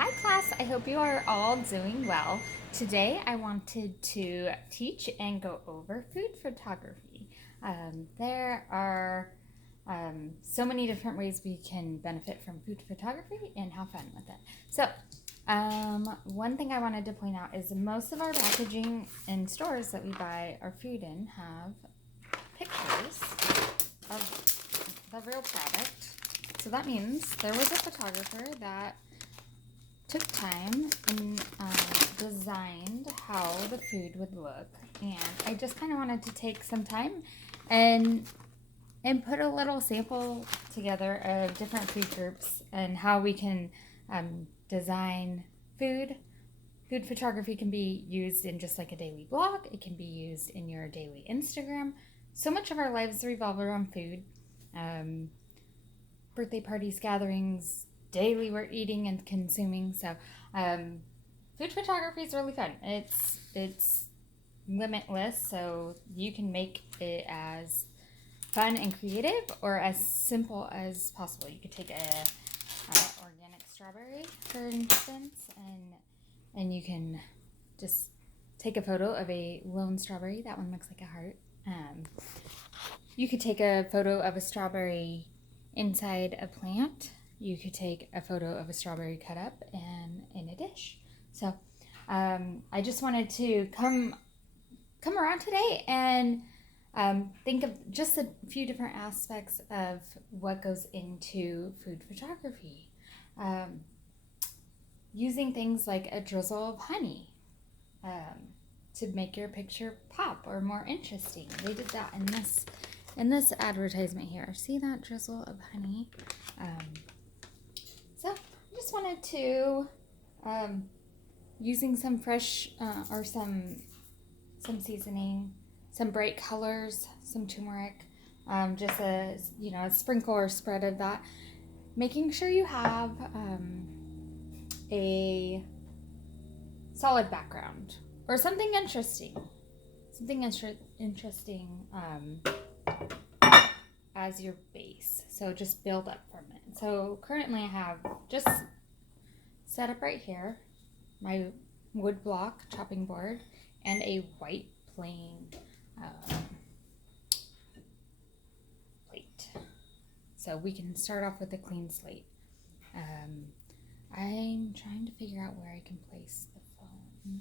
Hi class, I hope you are all doing well. Today I wanted to teach and go over food photography. There are so many different ways we can benefit from food photography and have fun with it. One thing I wanted to point out is most of our packaging in stores that we buy our food in have pictures of the real product. So that means there was a photographer that took time and designed how the food would look, and I just kind of wanted to take some time and put a little sample together of different food groups and how we can design food. Food photography can be used in just like a daily blog. It can be used in your daily Instagram. So much of our lives revolve around food. Birthday parties, gatherings, daily we're eating and consuming. So food photography is really fun. It's limitless, so you can make it as fun and creative or as simple as possible. You could take a organic strawberry, for instance, and you can just take a photo of a lone strawberry. That one looks like a heart. You could take a photo of a strawberry inside a plant. You could take a photo of a strawberry cut up and in a dish. So I just wanted to come around today and think of just a few different aspects of what goes into food photography. Using things like a drizzle of honey to make your picture pop or more interesting. They did that in this advertisement here. See that drizzle of honey? So I just wanted to using some fresh or some seasoning, some bright colors, some turmeric, just a sprinkle or spread of that. Making sure you have a solid background or something interesting, as your base. So just build up from it. So currently I have just set up right here my wood block chopping board and a white plain plate. So we can start off with a clean slate. I'm trying to figure out where I can place the phone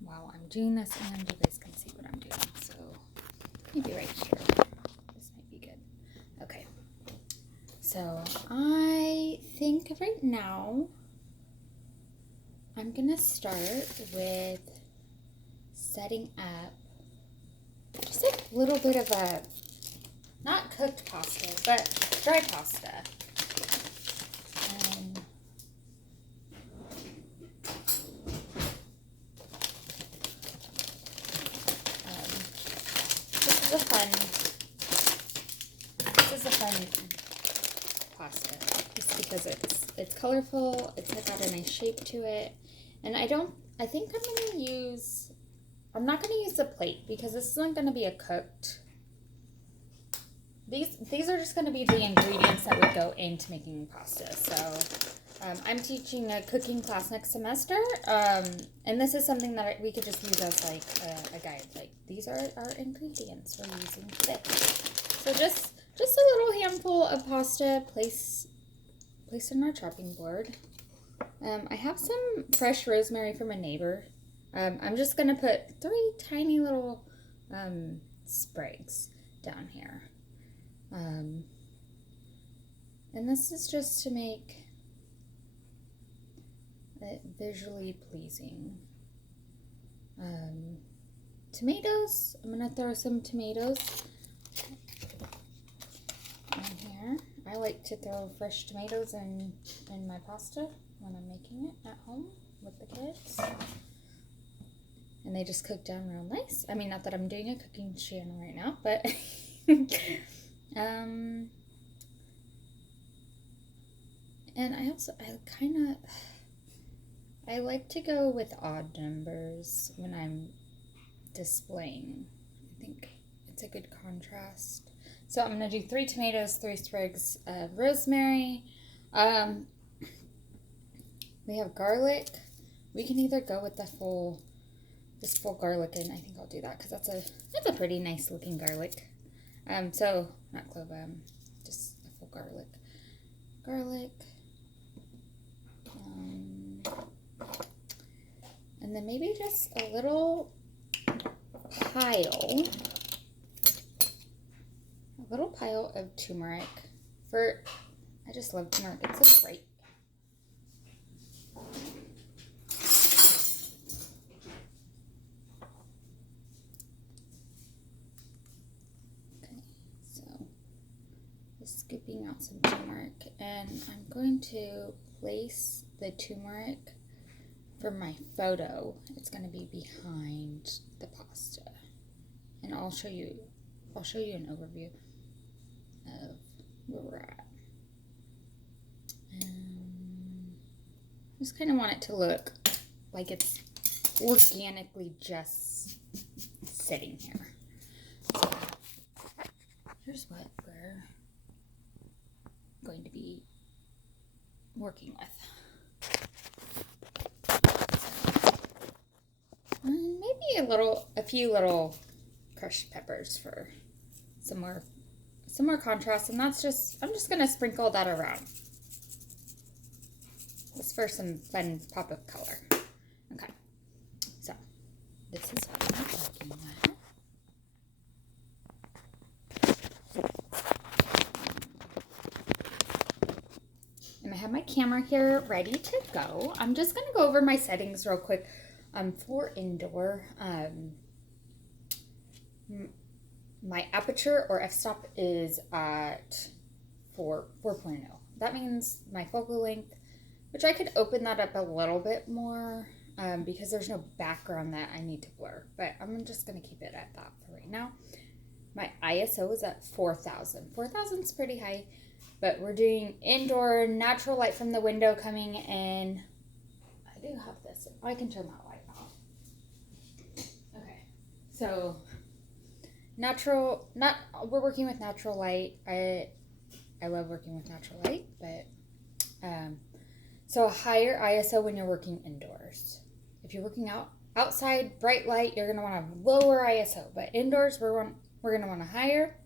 while I'm doing this, and you guys can see what I'm doing. So maybe right here. This might be good. Okay. So I think right now I'm gonna start with setting up just a little bit of a, not cooked pasta, but dry pasta. This is a fun pasta just because it's colorful, it's got a nice shape to it, and I'm not gonna use the plate because this isn't gonna be a cooked. These are just gonna be the ingredients that would go into making pasta. So I'm teaching a cooking class next semester, and this is something that we could just use as like a guide. Like, these are our ingredients we're using today. So just a little handful of pasta placed on our chopping board. I have some fresh rosemary from a neighbor. I'm just gonna put 3 tiny little sprigs down here. And this is just to make it visually pleasing. Tomatoes, I'm gonna throw some tomatoes on here. I like to throw fresh tomatoes in my pasta when I'm making it at home with the kids. And they just cook down real nice. I mean, not that I'm doing a cooking channel right now, but and I like to go with odd numbers when I'm displaying. I think it's a good contrast. So I'm going to do 3 tomatoes, 3 sprigs of rosemary. we have garlic. We can either go with this full garlic, and I think I'll do that because that's a pretty nice looking garlic. So not clove, just a full garlic. And then maybe just a little pile of turmeric. I just love turmeric. It's so bright. Okay, so just scooping out some turmeric, and I'm going to place the turmeric for my photo. It's going to be behind the pasta, and I'll show you an overview of where we're at. Just kind of want it to look like it's organically just sitting here. So here's what we're going to be working with. And maybe a few little crushed peppers for some more contrast, and I'm just gonna sprinkle that around. Just for some fun pop of color. Okay, so this is what I'm working with. And I have my camera here ready to go. I'm just gonna go over my settings real quick. For indoor, my aperture or f-stop is at 4.0. That means my focal length, which I could open that up a little bit more because there's no background that I need to blur, but I'm just going to keep it at that for right now. My ISO is at 4,000. 4,000 is pretty high, but we're doing indoor, natural light from the window coming in. I do have this. I can turn that light off. Okay, so we're working with natural light. I love working with natural light, but so a higher ISO when you're working indoors. If you're working outside, bright light, you're gonna want a lower ISO, but indoors we're gonna want a higher.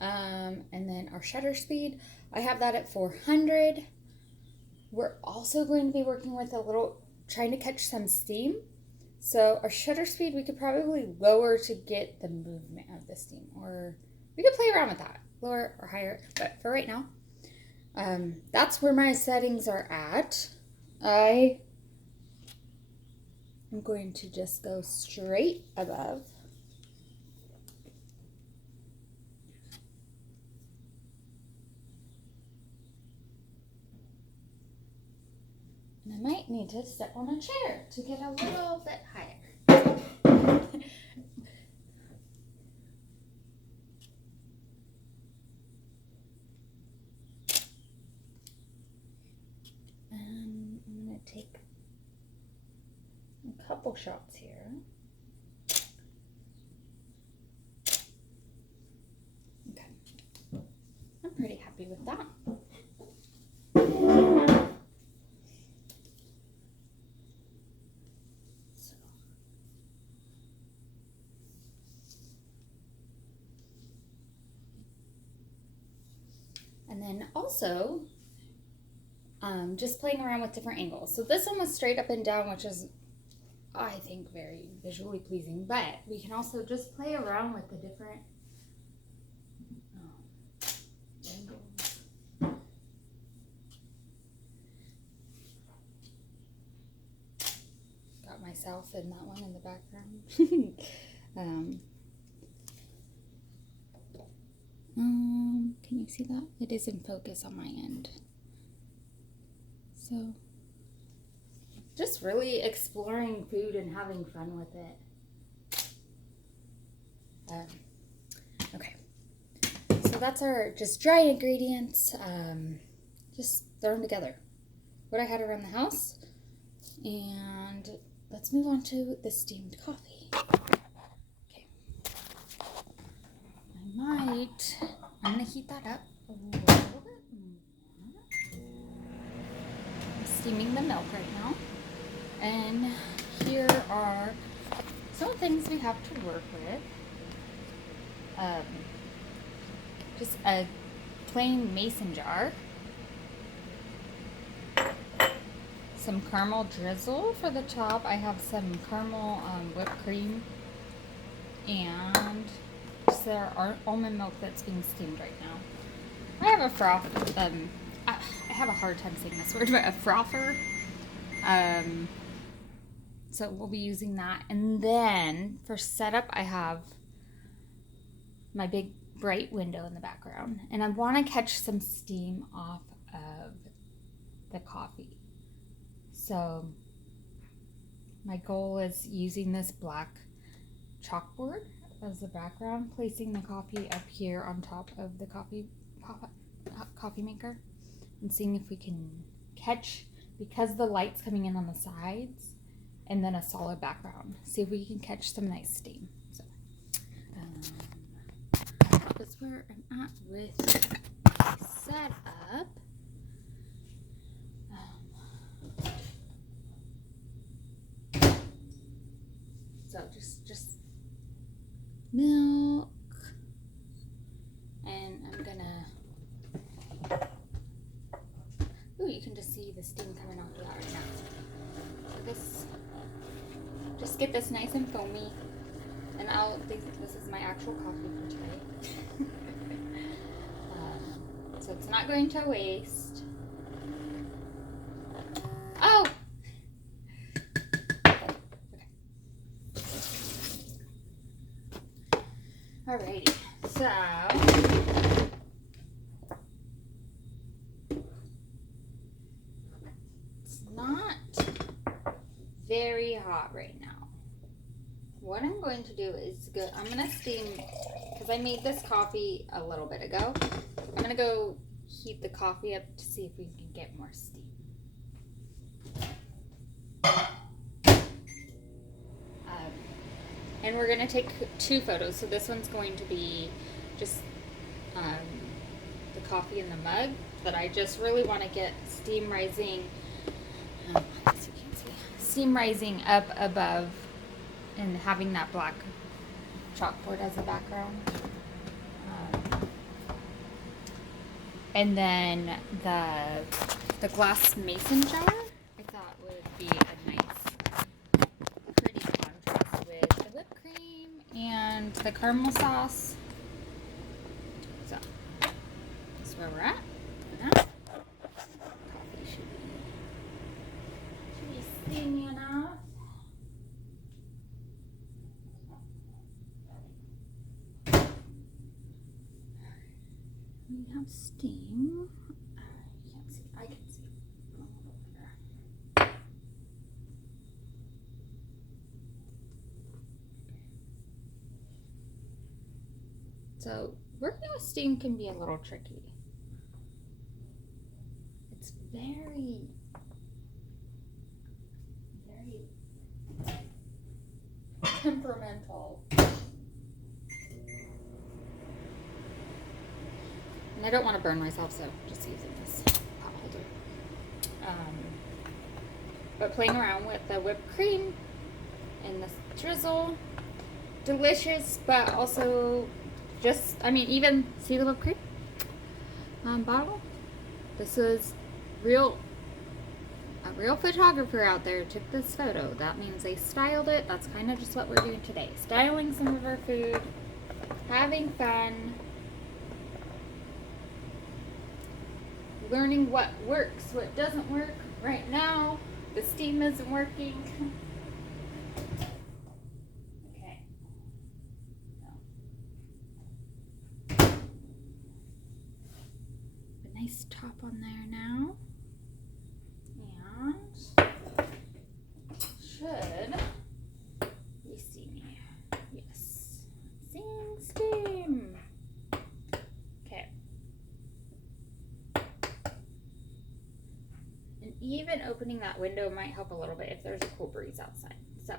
And then our shutter speed, I have that at 400. We're also going to be working with trying to catch some steam. So our shutter speed, we could probably lower to get the movement of the steam, or we could play around with that, lower or higher. But for right now, that's where my settings are at. I am going to just go straight above. And I might need to step on a chair to get a little bit higher. I'm going to take a couple shots here. Okay. I'm pretty happy with that. And then also, just playing around with different angles. So this one was straight up and down, which is, I think, very visually pleasing. But we can also just play around with the different angles. Got myself in that one in the background. Can you see that? It is in focus on my end. So, just really exploring food and having fun with it. Okay, so that's our just dry ingredients, just thrown together. What I had around the house, and let's move on to the steamed coffee. Okay, I'm gonna heat that up a little bit more. steaming the milk right now. And here are some things we have to work with. Just a plain mason jar. Some caramel drizzle for the top. I have some caramel whipped cream and just our almond milk that's being steamed right now. I have a froth. I have a hard time saying this word, but a frother. So we'll be using that. And then for setup, I have my big bright window in the background. And I want to catch some steam off of the coffee. So my goal is using this black chalkboard as the background, placing the coffee up here on top of the coffee maker, and seeing if we can catch, because the light's coming in on the sides and then a solid background, see if we can catch some nice steam. So that's where I'm at with the setup. So just milk, and I'm gonna, ooh, you can just see the steam coming off of that right now. So this, just get this nice and foamy, and this is my actual coffee for today. So it's not going to waste. Oh! Alrighty, so it's not very hot right now. What I'm going to do is I'm going to steam, because I made this coffee a little bit ago. I'm going to go heat the coffee up to see if we can get more steam. And we're going to take 2 photos. So this one's going to be just the coffee in the mug, but I just really want to get steam rising. I guess you can't see. Steam rising up above and having that black chalkboard as a background. And then the glass mason jar I thought would be a nice, pretty contrast with the whipped cream and the caramel sauce. So that's where we're at. Coffee should be steamy enough. We have steam. You can't see. I can see. So working with steam can be a little tricky. It's very temperamental. And I don't want to burn myself, so just using this pot holder. But playing around with the whipped cream and the drizzle, delicious, but also just, I mean, even see the whipped cream bottle. This was a real photographer out there took this photo. That means they styled it. That's kind of just what we're doing today. Styling some of our food, having fun, learning what works, what doesn't work. Right now, the steam isn't working. Okay. A nice top on there now. And should be steamy. Yes. Seeing steam. Okay. And even opening that window might help a little bit if there's a cool breeze outside. So,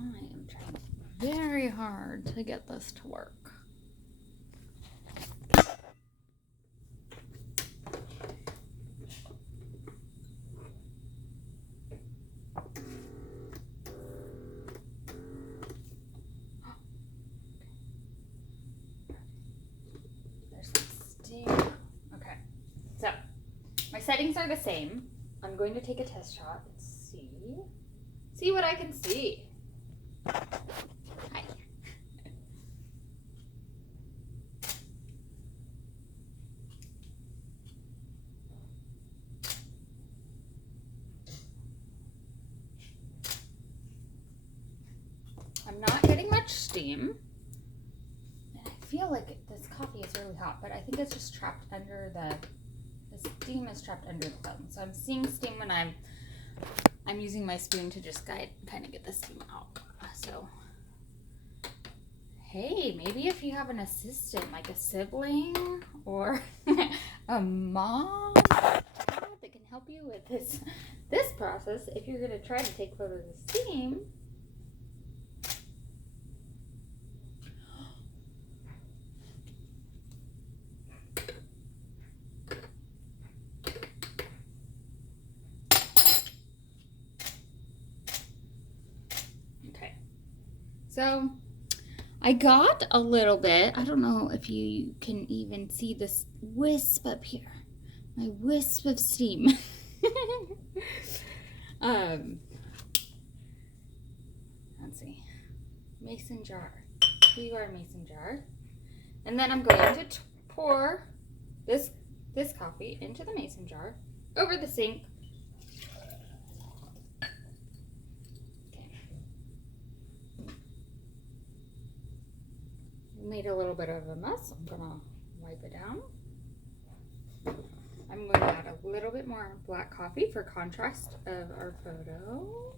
am trying very hard to get this to work. There's some steam. Okay, so my settings are the same. I'm going to take a test shot and see what I can see. Hi. I'm not getting much steam. And I feel like this coffee is really hot, but I think it's just trapped under the steam is trapped under the film. So I'm seeing steam when I'm using my spoon to just kind of get the steam out. So, hey, maybe if you have an assistant, like a sibling or a mom that can help you with this process, if you're going to try to take photos of steam. So I got a little bit, I don't know if you can even see this wisp up here, my wisp of steam. Let's see, mason jar, our mason jar. And then I'm going to pour this coffee into the mason jar over the sink. Made a little bit of a mess. I'm gonna wipe it down. I'm going to add a little bit more black coffee for contrast of our photo.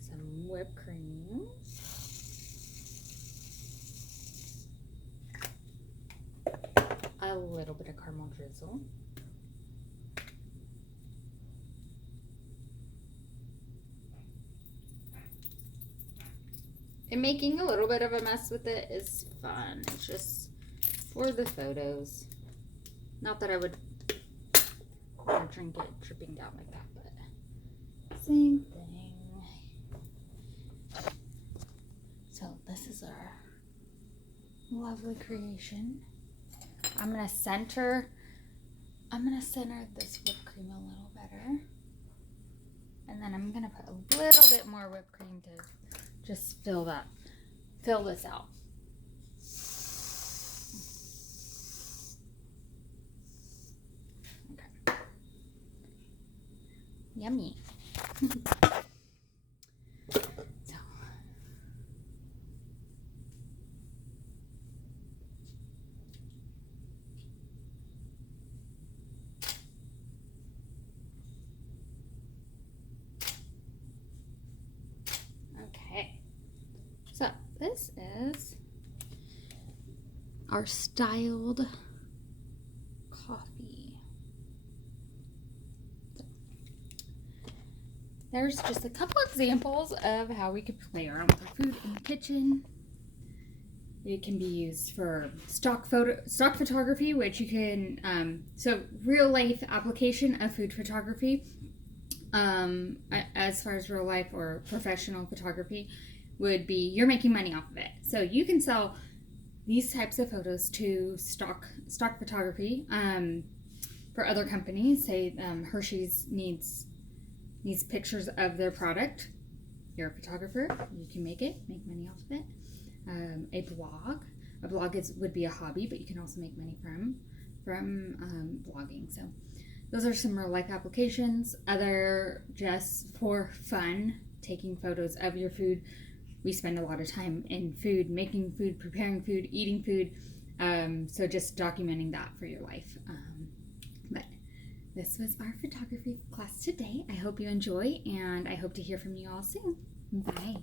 Some whipped cream. A little bit of caramel drizzle. And making a little bit of a mess with it is fun. It's just for the photos. Not that I would want to drink it dripping down like that, but same thing. So this is our lovely creation. I'm gonna center this whipped cream a little better. And then I'm gonna put a little bit more whipped cream to just fill this out. Okay. Yummy. So. Okay. So this is our styled coffee. So, there's just a couple examples of how we could play around with our food in the kitchen. It can be used for stock photography, which you can, so real life application of food photography, as far as real life or professional photography, would be you're making money off of it. So you can sell these types of photos to stock photography for other companies. Say Hershey's needs pictures of their product. You're a photographer. You can make money off of it. A blog would be a hobby, but you can also make money from blogging. So those are some real life applications. Other just for fun, taking photos of your food. We spend a lot of time in food, making food, preparing food, eating food. So just documenting that for your life. But this was our photography class today. I hope you enjoy, and I hope to hear from you all soon. Bye.